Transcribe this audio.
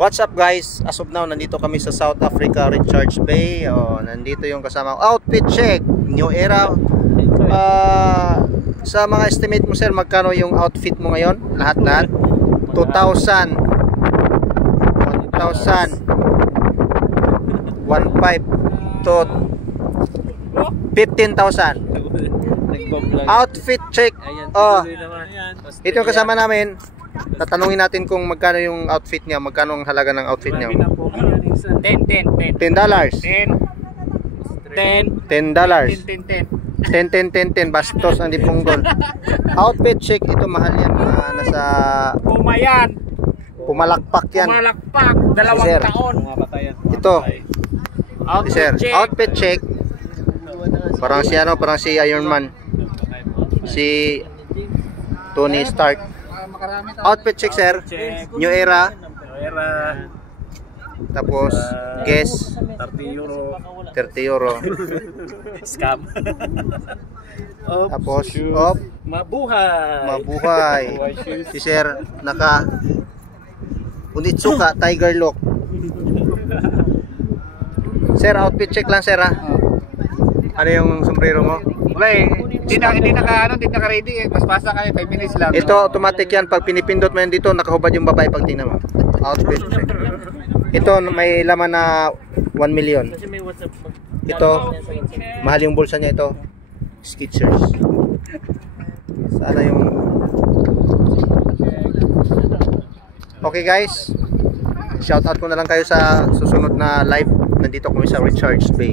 What's up guys? As of now, nandito kami sa South Africa, Richards Bay. Nandito yung kasama outfit check, New Era. Sa mga estimate mo sir, magkano yung outfit mo ngayon? Lahat-lahat? 2,000 1,500 to 15,000 outfit check. Ito yung kasama namin. Tatanungin natin kung magkano yung outfit niya, magkano ang halaga ng outfit niya. $10. $10 bastos ang dipunggol. Outfit check, ito mahal yan. Nasa Puma yan. Pumalakpak yan. Pumalakpak, 2 taon. Ito. Outfit Sir, check. outfit check. Parang si ano, parang si Iron Man. Si Tony Stark. Outfit check sir. New Era. Tapos guess 30 euro. Scam. Tapos mabuhay. Si sir naka Unitsuka Tiger Look. Sir, outfit check lang sir ha. Ano yung sombrero mo? Wala eh. Hindi naka ready eh. Paspasa kayo 5 minutes lang. Ito automatic yan. Pag pinipindot mo yan dito, nakahubad yung babae pag tingnan mo. Outfit check. Ito may laman na 1 million. Ito mahal yung bulsa niya ito. Skechers. Sana yung okay guys, shout out ko na lang kayo sa susunod na live. Nandito kami sa Richards Bay.